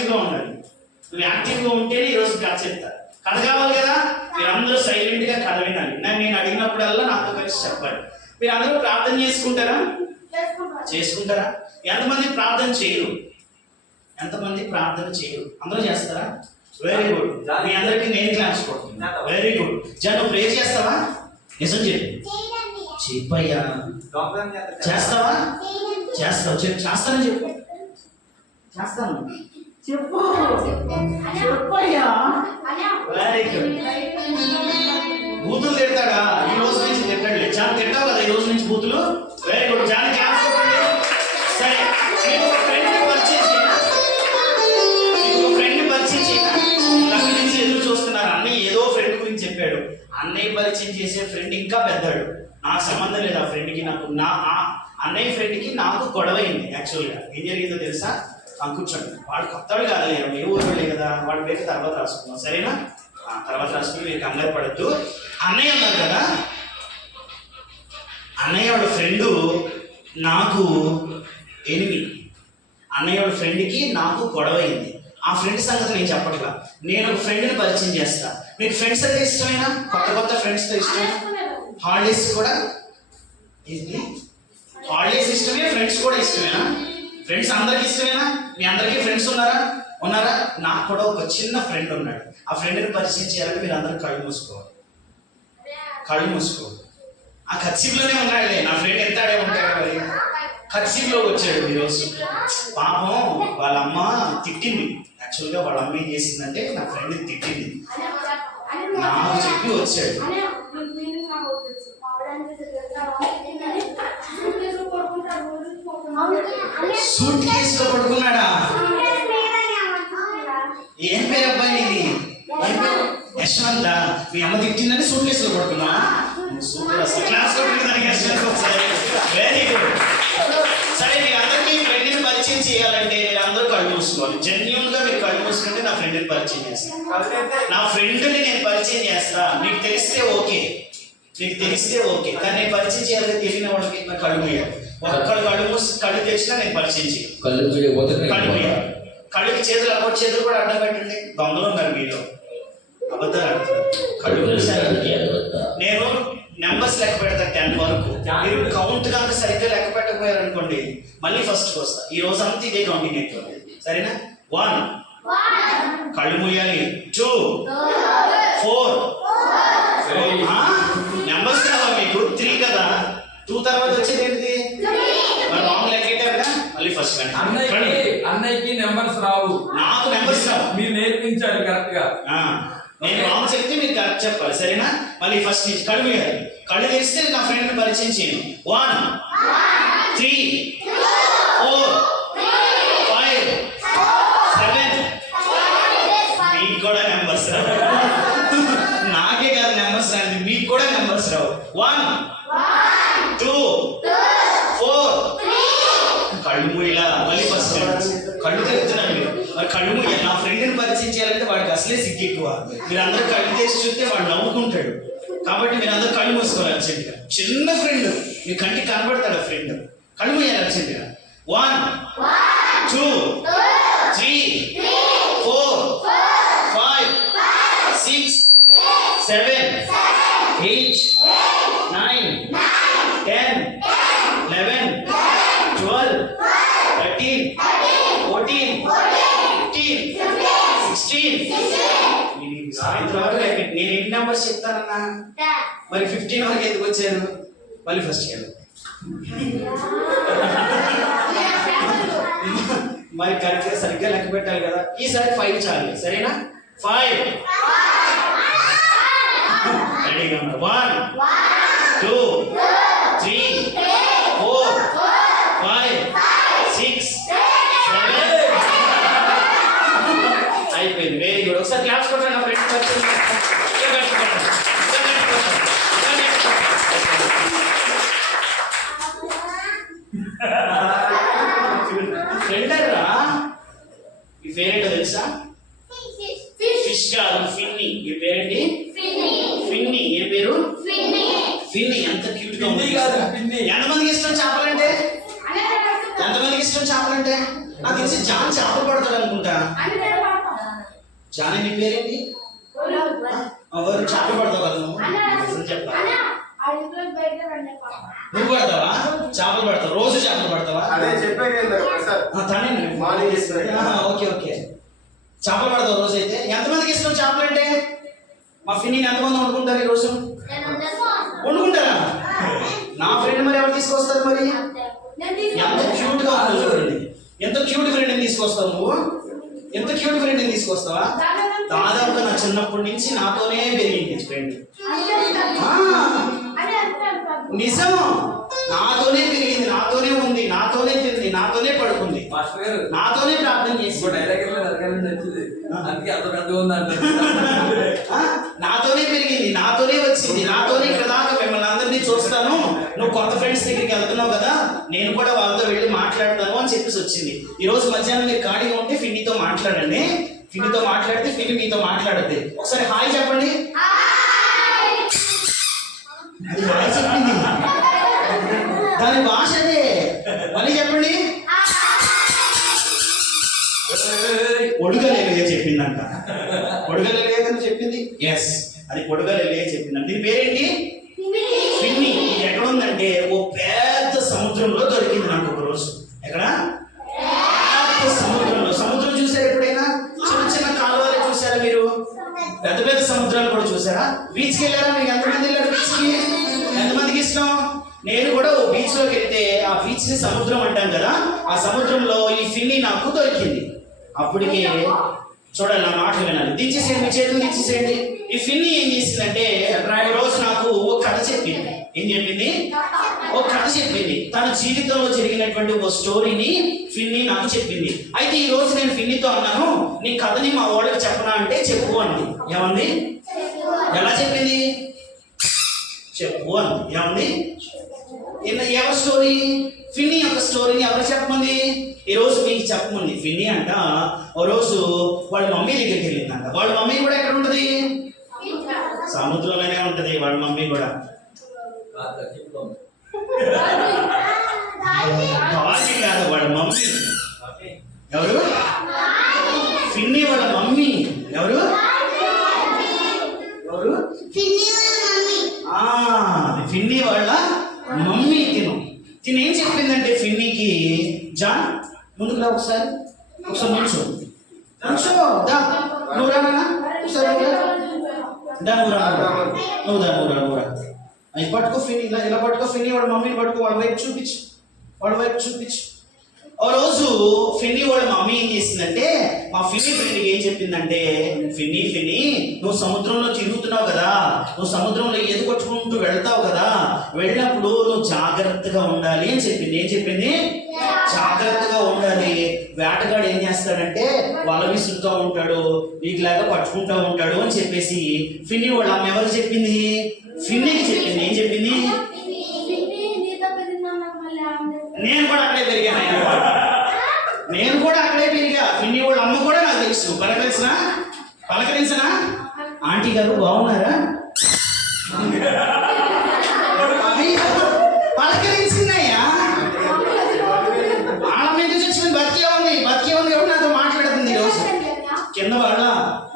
యాక్టివ్గా ఉండాలి. నువ్వు యాక్టివ్గా ఉంటేనే ఈరోజు కథ చెప్తా. కథ కావాలి కదా, మీరందరూ సైలెంట్గా కథ వినాలి. నేను అడిగినప్పుడల్లా నాతో కలిసి చెప్పాలి. మీరు అందరూ ప్రార్థన చేసుకుంటారా? చేసుకుంటారా? ఎంతమంది ప్రార్థన చేయరు? ఎంతమంది ప్రార్థన చేయరు? అందరూ చేస్తారా? Very good. మీ అందరికీ నేను క్లాస్ కొడుతున్నా. Very good. జను ప్రే చేస్తావా? నిజం చెప్పు. చెప్పయ్యా. చేస్తావా? చేస్తావు. చెప్పు. చేస్తానని చెప్పు. చేస్తాను చెప్పు. చెప్పయ్యా. Very good. బూతులు తిడతాడా? ఈ రోజు నుంచి తిట్టాడు. చాలా తిట్టావు కదా ఈ రోజు నుంచి బూతులు. Very good. చాలా క్లాస్ కొట్టండి. సరే, మీకు ఒక ఫ్రెండ్ పరిచయం చేయనా? మీకు ఒక ఫ్రెండ్ పరిచయం చేయనా? అక్కడి నుంచి ఎదురు చూస్తున్నారు. అన్నయ్య ఏదో ఫ్రెండ్ గురించి చెప్పాడు. అన్నయ్య పరిచయం చేసే ఫ్రెండ్ ఇంకా పెద్దాడు. నాకు సంబంధం లేదు ఆ ఫ్రెండ్కి. నాకు అన్నయ్య ఫ్రెండ్కి నాకు గొడవ అయింది. యాక్చువల్గా ఏం జరిగిందో తెలుసా? కూర్చోండి. వాడు కొత్తవాడు కాదు, ఏ ఊరు కదా. వాడి పేరు తర్వాత రాసుకున్నాం, సరేనా? తర్వాత రాసుకుని మీరు కంగారు పడద్దు. అన్నయ్య ఉన్నారు కదా, అన్నయ్య వాడు ఫ్రెండు నాకు ఎనిమి. అన్నయ్య వాడి ఫ్రెండ్కి నాకు గొడవ అయింది. ఆ ఫ్రెండ్ సంగతి నేను చెప్పట్లా. నేను ఒక ఫ్రెండ్ని పరిచయం చేస్తా. మీకు ఫ్రెండ్స్ అంటే ఇష్టమేనా? కొత్త ఫ్రెండ్స్తో ఇష్టమేనా? హాలిడేస్ కూడా హాలిడేస్ ఇష్టమే, ఫ్రెండ్స్ కూడా ఇష్టమేనా? ఫ్రెండ్స్ అందరికి ఇష్టమేనా? మీ అందరికీ ఫ్రెండ్స్ ఉన్నారా? నాకు కూడా ఒక చిన్న ఫ్రెండ్ ఉన్నాడు. ఆ ఫ్రెండ్ని పరిచయం చేయాలంటే మీరు అందరూ కళ్ళు మూసుకోవాలి. ఆ కర్చీఫ్లోనే ఉన్నాడులే నా ఫ్రెండ్. ఎంత ఆడే ఉంటాడు మరి. కర్చీఫ్లో వచ్చాడు ఈరోజు. పాపం వాళ్ళ అమ్మ తిట్టింది. యాక్చువల్గా వాళ్ళ అమ్మ ఏం చేసిందంటే నా ఫ్రెండ్ని తిట్టింది. నాకు చెప్పి వచ్చాడు. సూట్ కేసులో పడుకున్నాడా? ఏం పేరు అబ్బాయి ఇది? యశ్వంత. మీ అమ్మ తిట్టిందని సూట్ కేసులో పడుకున్నా? సూపర్. అసలు క్లాస్ లో వెరీ గుడ్. సరే, మీ అందరికీ ఫ్రెండ్ని పరిచయం చేయాలంటే మీరు అందరూ కళ్ళు మూసుకోవాలి. జెన్యూన్ గా మీరు కళ్ళు మూసుకుంటే నా ఫ్రెండ్ని పరిచయం చేస్తాను. నా ఫ్రెండ్ని నేను పరిచయం చేస్తా. మీకు తెలిస్తే ఓకే, కానీ నేను పరిచయం చేయాలంటే తెలియని వాళ్ళకి నా కళ్ళు మూయాలి. ఒక్కళ్ళు కళ్ళు తెచ్చినా నేను పరిచయం చేయాలి. కళ్ళు మూయాలి. కళ్ళుకి చేతులు అప్పుడు చేతులు కూడా అడ్డం పెట్టండి. దొంగలు ఉన్నారు మీలో, అబద్ధాలు ఆడుతున్నారు. కళ్ళు మూసారు. నేను నెంబర్స్ లెక్క పెడతా 10 వరకు. మీరు కౌంట్ కనుక సరిగ్గా లెక్క పెట్టకపోయారు అనుకోండి, మళ్ళీ ఫస్ట్కి వస్తా. ఈ రోజు అంతా ఇదే కౌంటింగ్ అవుతుంది, సరేనా? 1 కళ్ళు మూయాలి. 2 4 నెంబర్స్ కావాలి మీకు. 3 కదా. 2 తర్వాత వచ్చేది ఏంటిది? రాంగ్ లెక్క కదా. మళ్ళీ ఫస్ట్ అన్నయ్యకి నెంబర్స్ రావు, నాకు నెంబర్స్ రావు. మీరు నేర్పించాలి కరెక్ట్ గా. నేను రాంగ్ చెప్తే మీరు కరెక్ట్ చెప్పాలి, సరేనా? మళ్ళీ ఫస్ట్ నుంచి కళ్ళు మూయాలి. కళ్ళు తెరిస్తే నా ఫ్రెండ్ని పరిచయం చేయను. 1 3 4 5 7 మీకు కూడా నెంబర్స్ రావు. నాకే కాదు నెంబర్స్ రాదు, మీకు కూడా నెంబర్స్ రావు. 1 2 4 కళ్ళు మూయలా. మళ్ళీ ఫస్ట్ కళ్ళు తెరుతున్నాను మీరు. మరి కళ్ళు మూయాలి. నా ఫ్రెండ్ని పరిచయం చేయాలంటే వాడికి అసలే సిగ్గు ఎక్కువ. మీరు అందరూ కళ్ళు తెరిచి చూస్తే వాడు నవ్వుకుంటాడు. కాబట్టి మీరు అందరూ కళ్ళు మూసుకోవాలి అర్జెంట్గా. చిన్న ఫ్రెండ్ మీ కంటికి కనబడతాడు ఆ ఫ్రెండ్. కళ్ళు మూయాలి అర్జెంట్గా. 1 2 3 4 5 6 7 8 9 10 11 12 13 14 15 16. సాయంత్రం వరకు నేను ఎన్ని నెంబర్స్ చెప్తానన్నా? మరి 15 వరకు ఎందుకు వచ్చారు? మళ్ళీ ఫస్ట్ మరి కరెక్ట్గా సరిగ్గా లెక్క పెట్టాలి కదా. ఈసారి 5 చాలు, సరేనా? 5 రెడీగా ఉన్నారు. 1 2 3 4 5 6 7 అయిపోయింది. Very good. ఒకసారి క్లాస్ కొట్టండి. నా ఫ్రెండ్స్ ఫ్రెండ్ రా. మీ పేరేంటో తెలుసా? ఫిష్ కాదు, ఫిన్ని. మీ పేరేంటి? ఫిన్ని. ఏ పేరు? ఫిన్ని. ఎంత క్యూట్ గా ఉంది. ఎంతమందికి ఇష్టం చేపలంటే? నాకు తెలిసి జాన్ చేపలు పడతాడు అనుకుంటా. జాన్ నీ పేరేంటి? ఎవరు చేపలు పడతావు కదా నువ్వు? అసలు చెప్పా నువ్వు పడతావా? చేపలు పడతావు, రోజు చేపలు పడతావా? ఓకే ఓకే, చేపలు పడతావు రోజు. అయితే ఎంతమందికి ఇష్టం చేపలు అంటే? మా ఫిన్ని ఎంతమంది వండుకుంటారు ఈ రోజు? వండుకుంటారా? నా ఫ్రెండ్ మరి ఎవరు తీసుకొస్తారు మరి? ఎంత క్యూట్ గా ఉంది చూడండి, ఎంత క్యూట్ ఫ్రెండ్ తీసుకొస్తావు నువ్వు? ఎంత క్యూట్ ఫ్రెండ్ తీసుకొస్తావా? దాదాపుగా నా చిన్నప్పటి నుంచి నాతోనే పెరిగింది ఫ్రెండ్. నిజం, నాతోనే పెరిగింది, నాతోనే ఉంది, నాతోనే తింది, నాతోనే పడుకుంది, నాతోనే ప్రార్థన చేసి, నాతోనే పెరిగింది, నాతోనే వచ్చింది, నాతోనే ఇక్కడ దాకా మిమ్మల్ని అందరినీ చూస్తాను. నువ్వు కొత్త ఫ్రెండ్స్ దగ్గరికి వెళ్తున్నావు కదా, నేను కూడా వాళ్ళతో వెళ్ళి మాట్లాడతాను అని చెప్పేసి వచ్చింది. ఈ రోజు మధ్యాహ్నం మీరు ఖాళీగా ఉంటే ఫిన్నీతో మాట్లాడండి. ఫిన్నీతో మాట్లాడితే ఫిన్ని మీతో మాట్లాడుద్ది. ఒకసారి హాయ్ చెప్పండి. అది హాయ్ చెప్పింది, దాని భాష అదే. మళ్ళీ చెప్పండి. పొడుగలేలుగా చెప్పిందంట. పొడుగలేలుగా చెప్పింది. ఎస్, అది పొడుగలేలుగా చెప్పిందంట. దీని పేరేంటి? ఫిన్ని. ఇది ఎక్కడ ఉందంటే ఓ పెద్ద సముద్రంలో దొరికింది నాకు ఒక రోజు. ఎక్కడ? పెద్ద సముద్రంలో. సముద్రం చూసారు ఎప్పుడైనా? చిన్న చిన్న కాలువలు చూసారా మీరు? పెద్ద పెద్ద సముద్రాలు కూడా చూసారా? బీచ్కి వెళ్ళారా? మీకు ఎంతమంది వెళ్ళారు బీచ్కి? ఎంతమందికి ఇష్టం? నేను కూడా ఓ బీచ్ లోకి వెళ్తే ఆ బీచ్ ని సముద్రం అంటాం కదా, ఆ సముద్రంలో ఈ ఫిన్ని నాకు దొరికింది. అప్పటికి చూడాలి, నా మాటలు వినాలి. దించేసేయండి, మీ చేతులు దించేసేయండి. ఈ ఫిన్ని ఏం చేసిందంటే రోజు నాకు ఓ కథ చెప్పింది. ఏం చెప్పింది? ఓ కథ చెప్పింది. తన జీవితంలో జరిగినటువంటి ఓ స్టోరీని ఫిన్ని నాకు చెప్పింది. అయితే ఈ రోజు నేను ఫిన్నితో అన్నాను, నీ కథని మా వాళ్ళకి చెప్పనా అంటే చెప్పు అంది. ఏమంది? ఎలా చెప్పింది? చెప్పు అంది. ఏమంది? ఎవరి స్టోరీ? ఫిన్ని యొక్క స్టోరీని ఎవరు చెప్పమంది? ఈ రోజు మీకు చెప్పమంది. ఫిన్ని అంట ఓ రోజు వాళ్ళ మమ్మీ దగ్గరికి వెళ్ళిందంట. వాళ్ళ మమ్మీ కూడా ఎక్కడ ఉంటది? సముద్రంలోనే ఉంటది వాళ్ళ మమ్మీ కూడా. బాజీ కాదు, వాళ్ళ మమ్మీ. ఎవరు? ఫిన్ని వాళ్ళ మమ్మీ. ఎవరు? ఎవరు? ఫిన్ని వాళ్ళ మమ్మీ. తినేం చెప్పిందంటే ఫిన్నీకి, జాన్ ముందుకు రా ఒకసారి, ఒకసారి నుంచో, నువ్వు రానా ఒకసారి, నువ్వు రా. అవి పట్టుకో ఫిన్ని, ఇలా పట్టుకో ఫిన్ని వాళ్ళ మమ్మీని పట్టుకో, వాళ్ళ వైపు చూపించు. ఓ రోజు ఫిన్ని వాళ్ళ మమ్మీ ఏం చేసిందంటే మా ఫిన్ని ఫ్రెండ్కి ఏం చెప్పిందంటే, ఫిన్ని నువ్వు సముద్రంలో తిరుగుతున్నావు కదా, నువ్వు సముద్రంలో ఈత కొట్టుకుంటూ వెళ్తావు కదా, వెళ్ళినప్పుడు నువ్వు జాగ్రత్తగా ఉండాలి అని చెప్పింది. ఏం చెప్పింది? జాగ్రత్తగా ఉండాలి. వేటగాడు ఏం చేస్తాడంటే వల విసురుతూ ఉంటాడు, నీకులాగా పట్టుకుంటూ ఉంటాడు అని చెప్పేసి ఫిన్ని వాళ్ళ అమ్మ ఎవరు చెప్పింది? ఫిన్నికి చెప్పింది. ఏం చెప్పింది? నేను కూడా అక్కడే పెరిగా. ఫిన్ని వాళ్ళ అమ్మ కూడా నాకు తెలుసు. పలకరించనా? ఆంటీ గారు బాగున్నారా? పలకరించిందయ్యా. వాళ్ళ మీద వచ్చింది, బతికే ఉంది కాబట్టి నాతో మాట్లాడుతుంది. ఈరోజు కింద వాళ్ళ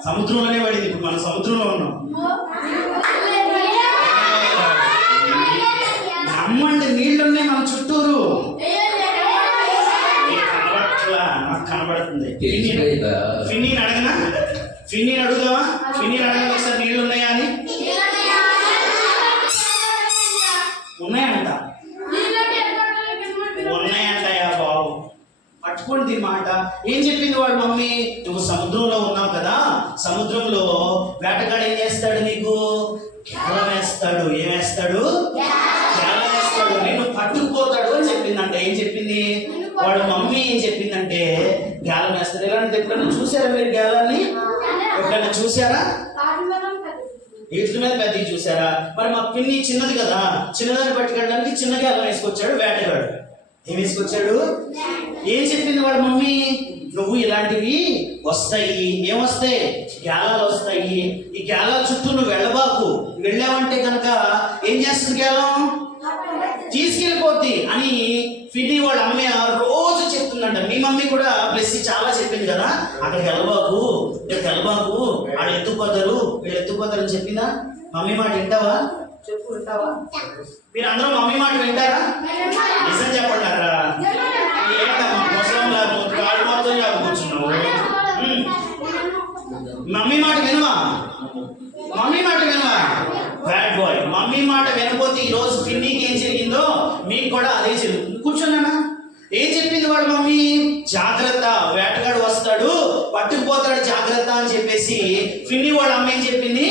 సముద్రంలోనే పడింది. ఇప్పుడు మనం సముద్రంలో ఉన్నాం. నమ్మండి, నీళ్లున్నాయి మన చుట్టూరు. నాకు కనబడుతుంది. ఫిన్నీని అడగనా? ఫిన్నీని అడుగుదామా? ఫిన్నీని అడగని ఒకసారి నీళ్లు ఉన్నాయా అని. ఉన్నాయంటయా బాబు. పట్టుకోండి మాట. ఏం చెప్పింది వాడు మమ్మీ? నువ్వు సముద్రంలో ఉన్నావు కదా, సముద్రంలో వేటగాడు ఏం చేస్తాడు? నీకు కేలం వేస్తాడు. ఏం వేస్తాడు? కేలం వేస్తాడు. నేను పట్టుకుపోతాడు అని చెప్పిందంట. ఏం చెప్పింది? వాడు మమ్మీ ఏం చెప్పిందంటే గేలం వేస్తాడు. ఇలాంటిది ఎప్పుడైనా చూసారా మీరు? గేలాన్ని ఎప్పుడైనా చూసారా? వీటి మీద పెద్దకి చూసారా? మరి మా పిన్ని చిన్నది కదా, చిన్నదాన్ని పట్టుకెళ్ళడానికి చిన్న గేలం వేసుకొచ్చాడు వేటగాడు. ఏం వేసుకొచ్చాడు? ఏం చెప్పింది వాడు మమ్మీ? నువ్వు ఇలాంటివి వస్తాయి. ఏమొస్తాయి? గేలాలు వస్తాయి. ఈ గేలాల చుట్టూ నువ్వు వెళ్ళబాకు. వెళ్ళావంటే కనుక ఏం చేస్తుంది? గేలం తీసుకెళ్ళిపోద్ది అని ఫిన్ని వాళ్ళ అమ్మ రోజు చెప్తుంది. చెప్తుందంట. మీ మమ్మీ కూడా బ్లెస్సి చాలా చెప్పింది కదా, అక్కడికి వెళ్ళబాకు, ఇక్కడికి వెళ్ళబాకు, వాళ్ళు ఎత్తుకుపోతారు, వీళ్ళు ఎత్తుకుపోతారు అని చెప్పిందా? మమ్మీ మాట వింటావా? చెప్పు, వింటావా? మీరు అందరూ మమ్మీ మాట వింటారా? నిజం చెప్పండి అక్కడ. ఏంటమ్మా ముసలంలా కాళ్ళు మొత్తం జాబు కూర్చున్నావు? మమ్మీ మాట వినవా? మమ్మీ మాట వినవా? Bad boy. మమ్మీ మాట వినకపోతే ఈ రోజు ఫిన్నీకి ఏం జరిగిందో మీకు కూడా అదే జరుగుతుంది. కూర్చున్నానా? ఏం చెప్పింది వాడు మమ్మీ? జాగ్రత్త, వేటగాడు వస్తాడు, పట్టుకుపోతాడు, జాగ్రత్త అని చెప్పేసి ఫిన్నీ వాళ్ళ అమ్మ ఏం చెప్పింది?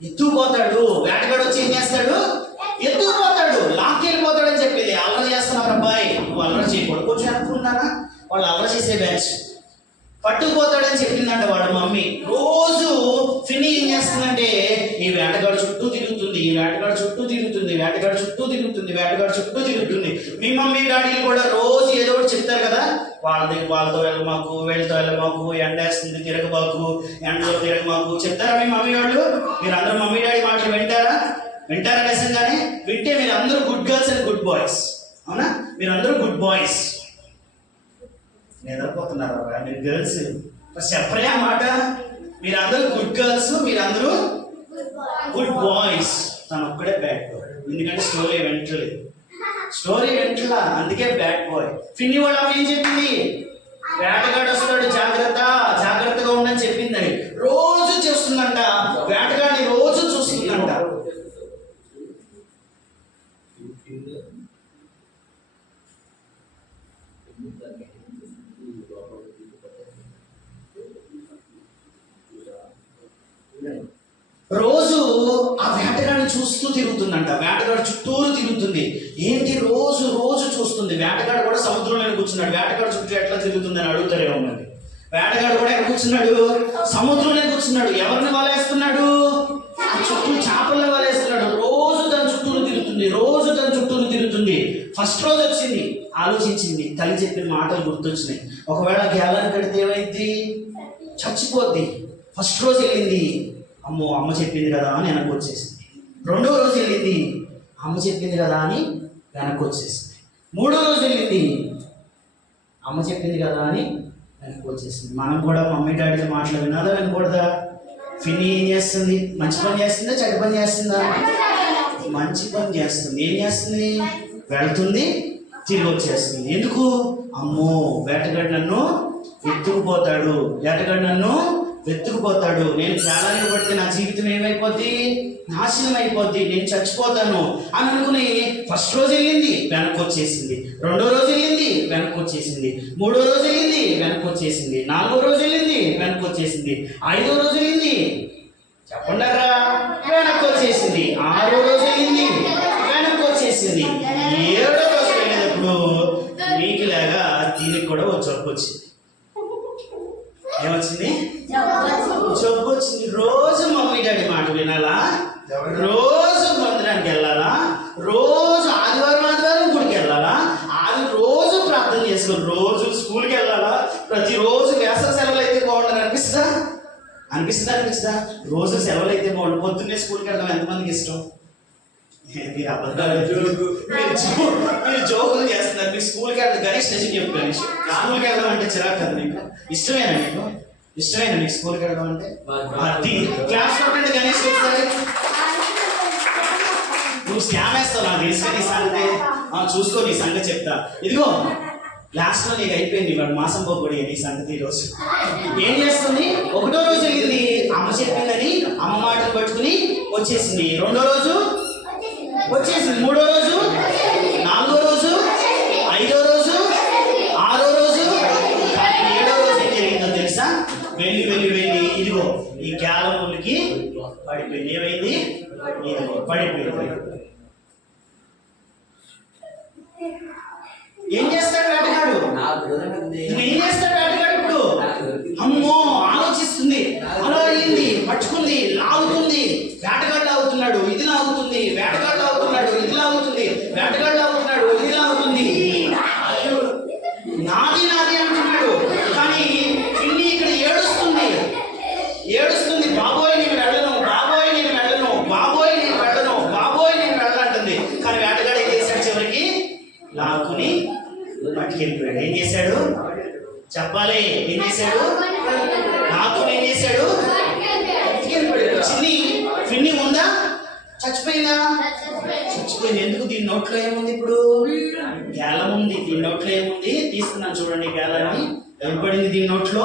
ఎత్తుకుపోతాడు, వేటగాడు వచ్చి ఏం చేస్తాడు? ఎత్తుకుపోతాడు, లాక్కెళ్ళిపోతాడు అని చెప్పింది. అల్లరి చేస్తున్నారు అబ్బాయి, నువ్వు అల్లరి చేయకూడదు. కొంచెం అనుకున్నారా? వాళ్ళు అల్లరి చేసే బ్యాచ్. పట్టుకుపోతాడని చెప్పిందంట వాడు మమ్మీ. రోజు ఫిన్నీ ఏం చేస్తుందంటే ఈ వేటగాడు చుట్టూ తిరుగుతుంది, ఈ వేటగాడు చుట్టూ తిరుగుతుంది, వేటగాడు చుట్టూ తిరుగుతుంది, వేటగాడు చుట్టూ తిరుగుతుంది. మీ మమ్మీ డాడీలు కూడా రోజు ఏదో ఒకటి చెప్తారు కదా, వాళ్ళతో వెళ్ళమాకు, వీళ్ళతో వెళ్ళమాకు, ఎండ వేస్తుంది తిరగబాకు, ఎండలో తిరగమాకు చెప్తారా మీ మమ్మీ వాళ్ళు? మీరు అందరూ మమ్మీ డాడీ మాటలు వింటారా? వింటారా? నిజంగానే వింటే మీరు అందరూ good girls and good boys. అవునా? మీరు అందరూ గుడ్ బాయ్స్. నిద్రపోతున్నారు మీరు గర్ల్స్, చెప్పరే ఆ మాట. మీరందరూ గుడ్ గర్ల్స్, మీరందరూ గుడ్ బాయ్స్. తను ఒక్కడే బ్యాడ్ బాయ్. ఎందుకంటే స్టోరీ వెంటలేదు, స్టోరీ వెంటలా, అందుకే బ్యాడ్ బాయ్. ఫిన్నీ వాళ్ళ అమ్మ ఏం చెప్పింది? వేటగాడు వస్తాడు, జాగ్రత్త, జాగ్రత్తగా ఉండని చెప్పిందని రోజు చూస్తుందంట. వేటగాడిని రోజు చూస్తుందంట. రోజు ఆ వేటగాడిని చూస్తూ తిరుగుతుందంట. వేటగాడు చుట్టూరు తిరుగుతుంది. ఏంటి రోజు రోజు చూస్తుంది. వేటగాడు కూడా సముద్రంలో కూర్చున్నాడు. వేటగాడు చుట్టూ ఎట్లా తిరుగుతుందని అడుగుతారేమో మరి. వేటగాడు కూడా ఎక్కడ కూర్చున్నాడు? సముద్రంలో కూర్చున్నాడు. ఎవరిని వలేస్తున్నాడు? ఆ చుట్టూ చేపలను వలేస్తున్నాడు. రోజు దాని చుట్టూరు తిరుగుతుంది, రోజు దాని చుట్టూరు తిరుగుతుంది. ఫస్ట్ రోజు వచ్చింది, ఆలోచించింది, తల్లి చెప్పిన మాటలు గుర్తొచ్చినాయి. ఒకవేళ గేలాన్ని పెడితే ఏమైంది? చచ్చిపోద్ది. ఫస్ట్ రోజు వెళ్ళింది, అమ్మో అమ్మ చెప్పింది కదా అని వెనక్కి వచ్చేసింది. రెండో రోజు వెళ్ళింది, అమ్మ చెప్పింది కదా అని వెనక్కి వచ్చేసింది. మూడో రోజు వెళ్ళింది, అమ్మ చెప్పింది కదా అని వెనక్కి వచ్చేసింది. మనం కూడా మమ్మీ డాడీ మాటలు వినాలా వినకూడదా? ఫిన్నీ ఏం చేస్తుంది? మంచి పని చేస్తుందా, చెడ్డ పని చేస్తుందా? మంచి పని చేస్తుంది. ఏం చేస్తుంది? వెళ్తుంది, తిరిగి వచ్చేస్తుంది. ఎందుకు? అమ్మో వేటగాడు నన్ను ఎత్తుకుపోతాడు, వేటగాడు నన్ను వెతుకుపోతాడు, నేను ప్రాణాన్ని పడితే నా జీవితం ఏమైపోద్ది? నాశనం అయిపోద్ది, నేను చచ్చిపోతాను అని అనుకుని ఫస్ట్ రోజు వెళ్ళింది, వెనక్కి వచ్చేసింది. రెండో రోజు వెళ్ళింది, వెనక్కి వచ్చేసింది. మూడో రోజు వెళ్ళింది, వెనక్కి వచ్చేసింది. నాలుగో రోజు వెళ్ళింది, వెనక్కి వచ్చేసింది. ఐదో రోజు వెళ్ళింది, చెప్పండారా, వెనక్కి వచ్చేసింది. ఆరో రోజు వెళ్ళింది, వెనక్కి వచ్చేసింది. ఏడో రోజు వెళ్ళేటప్పుడు మీకు లాగా దీనికి కూడా ఒక జబ్బు వచ్చింది. ఏమొచ్చింది? జబ్బు వచ్చింది. రోజు మమ్మీ డాడీ మాట వినాలా, రోజు మందిరానికి వెళ్ళాలా, రోజు ఆదివారం గుడికి వెళ్ళాలా, రోజు ప్రార్థన చేసుకోవాలి, రోజు స్కూల్కి వెళ్ళాలా, ప్రతిరోజు వేసవి సెలవులు అయితే బాగుంటుంది అనిపిస్తుందా? రోజు సెలవులు అయితే బాగుంటుంది. పొద్దున్నే స్కూల్కి వెళ్ళడం ఎంతమందికి ఇష్టం? మీరు అబద్ధాలు, మీరు జోకులు చేస్తున్నారు. మీరు స్కూల్కి వెళ్ళడం, గణేష్ నిజం చెప్పు, గణేష్ స్కూల్కి వెళ్ళడం అంటే చిరాకు కదా నీకు? ఇష్టమేనా నీకు? ఇష్టమేనా నీకు స్కూల్కి వెళ్ళడం అంటే? అది క్లాస్ లో గణేష్ నువ్వు స్కామ్ వేస్తావు, నాకు తెలిసిన నీ సంగతి. చూసుకో, నీ సంగతి చెప్తా. ఇదిగో లాస్ట్ లో నీకు అయిపోయింది, వాడు మాసం పోకూడదు నీ సంగతి. ఈరోజు ఏం చేస్తుంది? ఒకటో రోజు వెళ్ళింది, అమ్మ చెప్పిందని అమ్మ మాటలు పట్టుకుని వచ్చేసింది. రెండో రోజు వచ్చేసింది. మూడో రోజు, నాలుగో రోజు, ఐదో రోజు, ఆరో రోజు, ఏడో రోజు ఏం జరిగిందో తెలుసా? వెళ్ళి ఇదిగో ఈ గ్యాలములకి పడిపోయింది. ఏమైంది? ఇదిగో పడిపోయింది. ఏం చేస్తాడు వేటగాడు? ఏం చేస్తాడు వేటగాడు ఇప్పుడు? అమ్మో ఆలోచిస్తుంది. అలా అయింది, పట్టుకుంది, లాగుతుంది. వేటగాడు లాగుతున్నాడు, ఇది లాగుతుంది. వేటగాడు లాగుతున్నాడు, ఇది లాగుతుంది. వేటగాడు లాగుతున్నాడు, ఇది లాగుతుంది. నాది అంటున్నాడు. కానీ ఇన్ని ఇక్కడ ఏడుస్తుంది. బాబోయ్ నేను వెళ్ళను, బాబోయ్ నేను వెళ్ళను, బాబోయ్ నేను వెళ్ళను, బాబోయ్ నేను వెళ్ళనంటుంది. కానీ వేటగాడు ఏం చేశాడు? చివరికి లాక్కుని పట్టుకెళ్ళిపోయాడు. ఏం చేశాడు చెప్పాలి? ఏం చేశాడు? నాతో ఏం చేశాడు? పట్టుకెళ్ళిపోయాడు. చిన్ని ఫిన్ని ఉందా? చచ్చిపోయిందా? చచ్చిపోయింది. ఎందుకు? దీని నోట్లో ఏముంది? ఇప్పుడు గేలం ఉంది. దీని నోట్లో ఏముంది? తీసుకున్నాను చూడండి గేలాన్ని. ఏం పడింది దీని నోట్లో?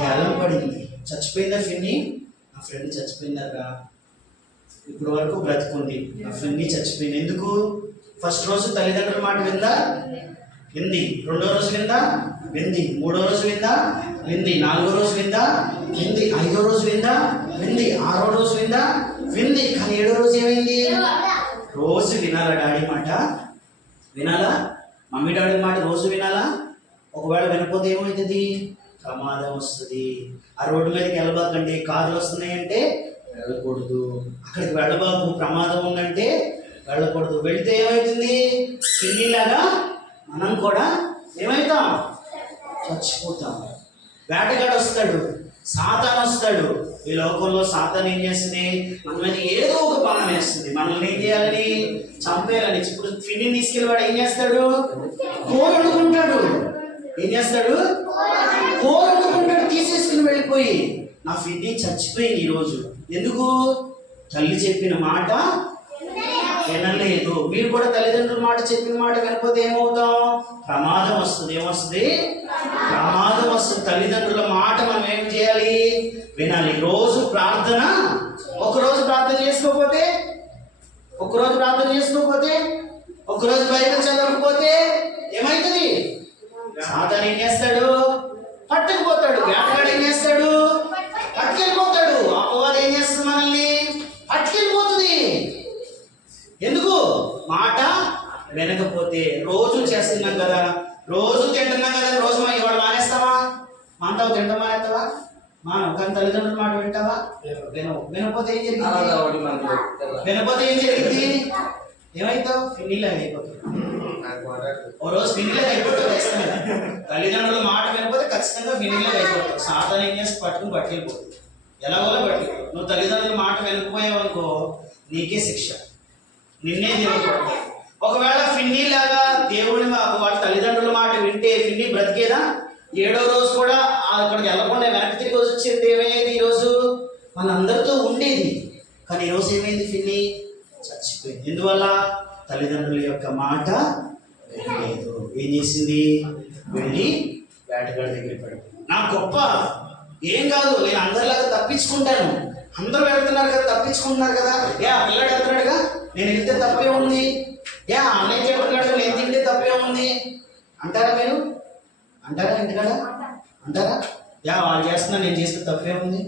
గేలం పడింది. చచ్చిపోయిందా ఫిన్ని? నా ఫ్రెండ్ చచ్చిపోయిందా? ఇప్పుడు వరకు బ్రతుకుంది. నా ఫ్రెండ్ చచ్చిపోయింది. ఎందుకు? ఫస్ట్ రోజు తల్లిదండ్రుల మాట విందా? వింది. రెండో రోజు విందా? వింది. మూడో రోజు విందా? వింది. నాలుగో రోజు విందా? వింది. ఐదో రోజు విందా? వింది. ఆరో రోజు విందా? వింది. కానీ ఏడో రోజు ఏమైంది? రోజు వినాలా డాడీ మాట? వినాలా? మమ్మీ డాడీ మాట రోజు వినాలా? ఒకవేళ వినకపోతే ఏమవుతుంది? ప్రమాదం వస్తుంది. ఆ రోడ్డు మీదకి వెళ్ళబాకండి, కార్లు వస్తున్నాయంటే వెళ్ళకూడదు. అక్కడికి వెళ్ళబాకు, ప్రమాదం ఉందంటే వెళ్ళకూడదు. వెళితే ఏమవుతుంది? పిల్లిలాగా మనం కూడా ఏమవుతాం? చచ్చిపోతాం. వేటగాడు వస్తాడు, సాతాను వస్తాడు. ఈ లోకంలో సాతాను ఏం చేస్తుంది? మన మీద ఏదో ఒక బాణం వేస్తుంది. మనల్ని ఏం చేయాలని? చంపేయాలని. ఇప్పుడు ఫిన్ని తీసుకెళ్ళి వాడు ఏం చేస్తాడు? కూర వండుకుంటాడు. ఏం చేస్తాడు? కూర వండుకుంటాడు. తీసేసుకుని వెళ్ళిపోయి నా ఫిన్ని చచ్చిపోయింది ఈరోజు. ఎందుకు? తల్లి చెప్పిన మాట వినలేదు. మీరు కూడా తల్లిదండ్రుల మాట చెప్పిన మాట వినకపోతే ఏమవుతాం? ప్రమాదం వస్తుంది. ఏమొస్తుంది? ప్రమాదం వస్తుంది. తల్లిదండ్రుల మాట మనం ఏం చేయాలి? వినాలి. రోజు ప్రార్థన. ఒకరోజు ప్రార్థన చేసుకోకపోతే, ఒకరోజు ప్రార్థన చేసుకోకపోతే, ఒకరోజు బైబిల్ చదవకపోతే ఏమవుతుంది? సాతాను ఏం చేస్తాడు? పట్టుకుపోతాడు. వేటగాడు ఏం చేస్తాడు? పట్టుకెళ్ళిపోతాడు. అపవాది ఏం చేస్తుంది? మనల్ని పట్టుకెళ్ళిపోతుంది. ఎందుకు? మాట వినకపోతే. రోజు చేస్తున్నాం కదా, రోజు తింటున్నాం కదా, రోజు ఇవాళ మానేస్తావా? మాంటావు? తింటాం మానేస్తావా? మానవు. కానీ తల్లిదండ్రుల మాట వింటావా? వినవు. వినకపోతే ఏం జరిగింది? వినకపోతే ఏం జరిగింది? ఏమైతావు? ఫిన్నీలాగా అయిపోతావు. ఓ రోజు ఫిన్నీలాగా అయిపోతావు ఖచ్చితంగా. తల్లిదండ్రుల మాట వినకపోతే ఖచ్చితంగా ఫిన్నీలాగా అయిపోతావు. సాతాను ఏం చేసి పట్టుకెళ్ళిపోతుంది. ఎలాగోలా పట్టుకెళ్ళిపోతావు. నువ్వు తల్లిదండ్రుల మాట వినకపోయావు అనుకో, నీకే శిక్ష. నిన్నే దేవుడు కొడతాడు. ఒకవేళ ఫిన్నీ లాగా దేవుని వాళ్ళ తల్లిదండ్రుల మాట వింటే ఫిన్నీ బ్రతికేదా? ఏడో రోజు కూడా అక్కడికి వెళ్ళకుండా వెనక్కి తిరిగి వచ్చేది. ఏమయ్యేది? ఈరోజు మనందరితో ఉండేది. కానీ ఈరోజు ఏమైంది? ఫిన్నీ చచ్చిపోయింది. ఎందువల్ల? తల్లిదండ్రుల యొక్క మాట వినలేదు. ఏం చేసింది? వెళ్ళి వేటగాడి దగ్గర పడిపోయింది. నా గొప్ప ఏం కాదు, నేను అందరిలాగా తప్పించుకుంటాను. అందరూ వెళ్తున్నారు కదా, తప్పించుకుంటున్నారు కదా. ఆ పిల్లాడు వెళ్తున్నాడుగా, నేను వెళ్తే తప్పే ఉంది. అన్నయ్య చెప్తున్నాడు, నేను తింటే తప్పే ఉంది అంటారా? మీరు అంటారా? ఎందుకడా అంటారా? వాళ్ళు చేస్తున్నా, నేను చేస్తే తప్పే ఉంది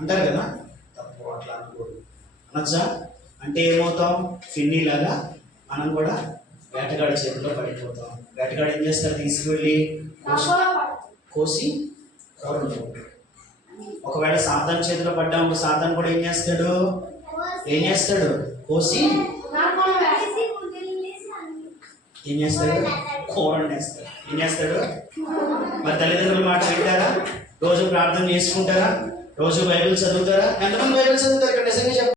అంటారు కదా. తప్పు అట్లా అనుకోడు. అనొచ్చా? అంటే ఏమవుతాం? ఫిన్నీలాగా మనం కూడా వేటగాడి చేతిలో పడిపోతాం. వేటగాడు ఏం చేస్తారు? తీసుకువెళ్ళి కోసి కూరలు. ఒకవేళ సాతాను చేతిలో పడ్డాము, సాతాను కూడా ఏం చేస్తాడు? ఏం చేస్తాడు? కోసి ఏం చేస్తాడు? కూరని వేస్తాడు. ఏం చేస్తాడు? మరి తల్లిదండ్రుల మాట వింటారా? రోజు ప్రార్థన చేసుకుంటారా? రోజు బైబిల్ చదువుతారా? ఎంతమంది బైబిల్ చదువుతారు ఇక్కడ? నిజంగా చెప్పండి.